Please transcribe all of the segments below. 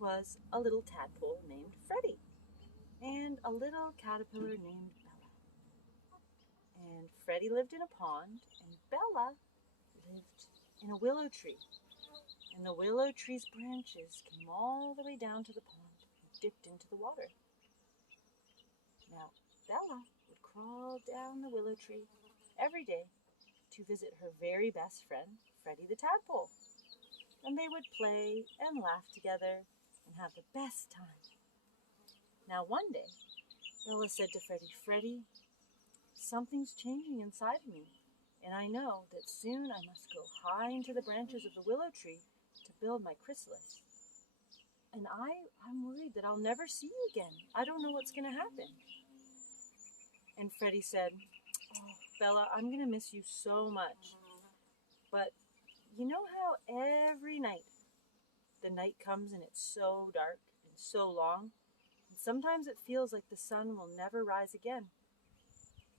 was a little tadpole named Freddy and a little caterpillar named Bella. And Freddy lived in a pond, and Bella lived in a willow tree. And the willow tree's branches came all the way down to the pond and dipped into the water. Now, Bella would crawl down the willow tree every day to visit her very best friend, Freddy the tadpole. And they would play and laugh together and have the best time. Now one day, Bella said to Freddy, "Freddy, something's changing inside of me, and I know that soon I must go high into the branches of the willow tree to build my chrysalis. And I'm worried that I'll never see you again. I don't know what's going to happen." And Freddy said, "Oh, Bella, I'm going to miss you so much. But you know how every night the night comes and it's so dark and so long? And sometimes it feels like the sun will never rise again.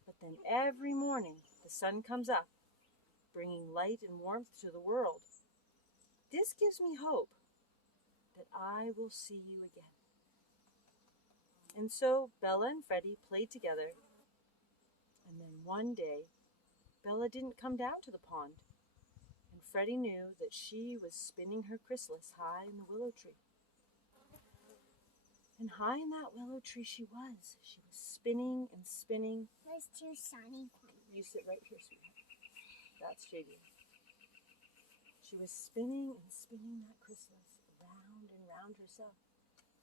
But then every morning the sun comes up, bringing light and warmth to the world. This gives me hope that I will see you again." And so Bella and Freddy played together. And then one day, Bella didn't come down to the pond, and Freddy knew that she was spinning her chrysalis high in the willow tree. And high in that willow tree she was. She was spinning and spinning. There's two sunny ones. You sit right here, sweetheart. That's shady. She was spinning and spinning that chrysalis round and round herself.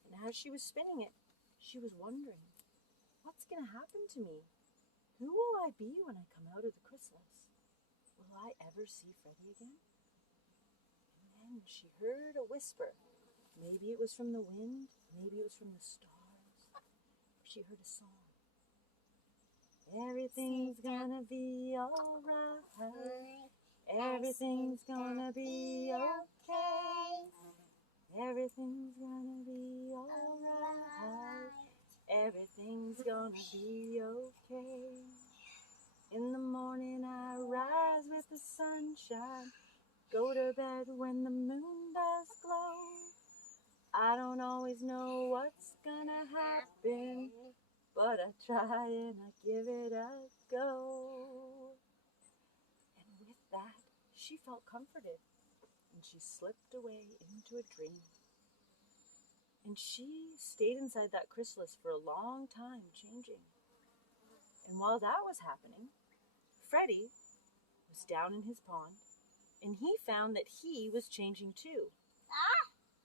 And as she was spinning it, she was wondering, what's going to happen to me? Who will I be when I come out of the chrysalis? Will I ever see Freddy again? And then she heard a whisper. Maybe it was from the wind, maybe it was from the stars. She heard a song. Everything's gonna be alright. Everything's gonna be okay. Everything's gonna be alright. Everything's gonna be okay. In the morning I rise with the sunshine. Go to bed when the moon does glow. I don't always know what's gonna happen, but I try and I give it a go. And with that, she felt comforted, and she slipped away into a dream. And she stayed inside that chrysalis for a long time, changing. And while that was happening, Freddy was down in his pond, and he found that he was changing too.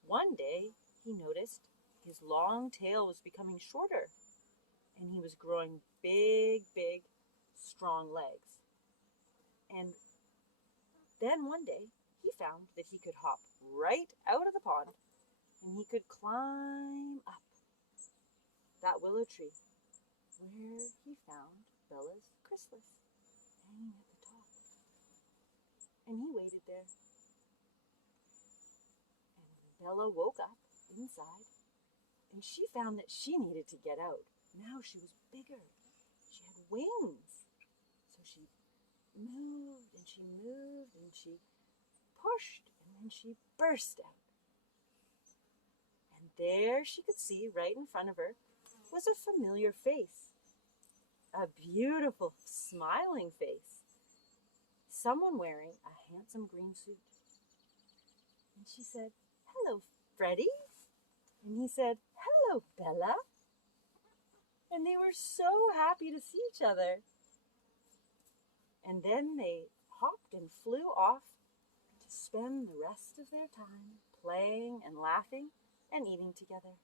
One day, he noticed his long tail was becoming shorter, and he was growing big, strong legs. And then one day, he found that he could hop right out of the pond, and he could climb up that willow tree where he found Bella's chrysalis hanging at the top. And he waited there. And Bella woke up inside, and she found that she needed to get out. Now she was bigger. She had wings. So she moved, and she moved, and she pushed, and then she burst out. And there she could see right in front of her was a familiar face. A beautiful, smiling face. Someone wearing a handsome green suit. And she said, "Hello, Freddy." And he said, "Hello, Bella." And they were so happy to see each other. And then they hopped and flew off to spend the rest of their time playing and laughing and eating together.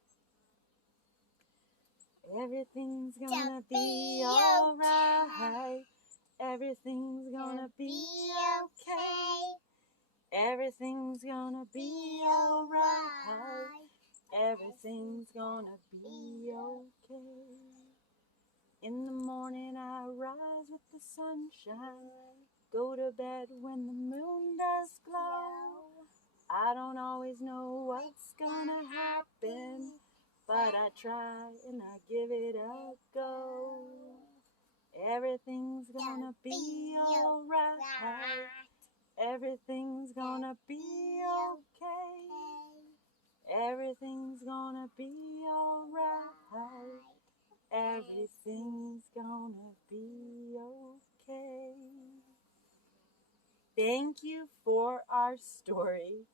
Everything's gonna be alright. Everything's gonna be okay. Everything's gonna be alright. Everything's gonna be okay. In the morning I rise with the sunshine. Go to bed when the moon does glow. I don't always know what's gonna happen, but I try and I give it a go. Everything's gonna be alright. Everything's gonna be okay. Everything's gonna be alright. Everything's gonna be okay. Thank you for our story.